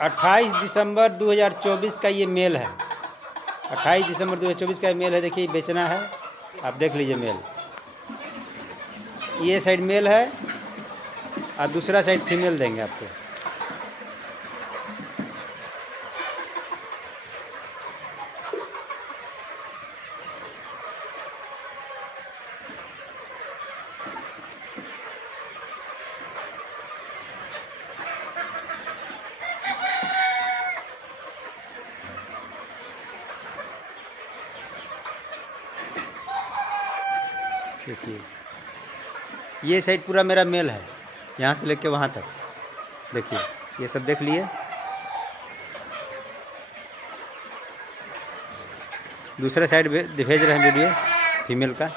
28 दिसंबर 2024 का ये मेल है। 28 दिसंबर 2024 का मेल है। देखिए बेचना है, आप देख लीजिए मेल। ये साइड मेल है और दूसरा साइड फीमेल देंगे आपको। देखिए ये साइड पूरा मेरा मेल है, यहाँ से लेके वहाँ तक। देखिए ये सब देख लिए। दूसरा साइड भेज रहे हैं वीडियो फीमेल का।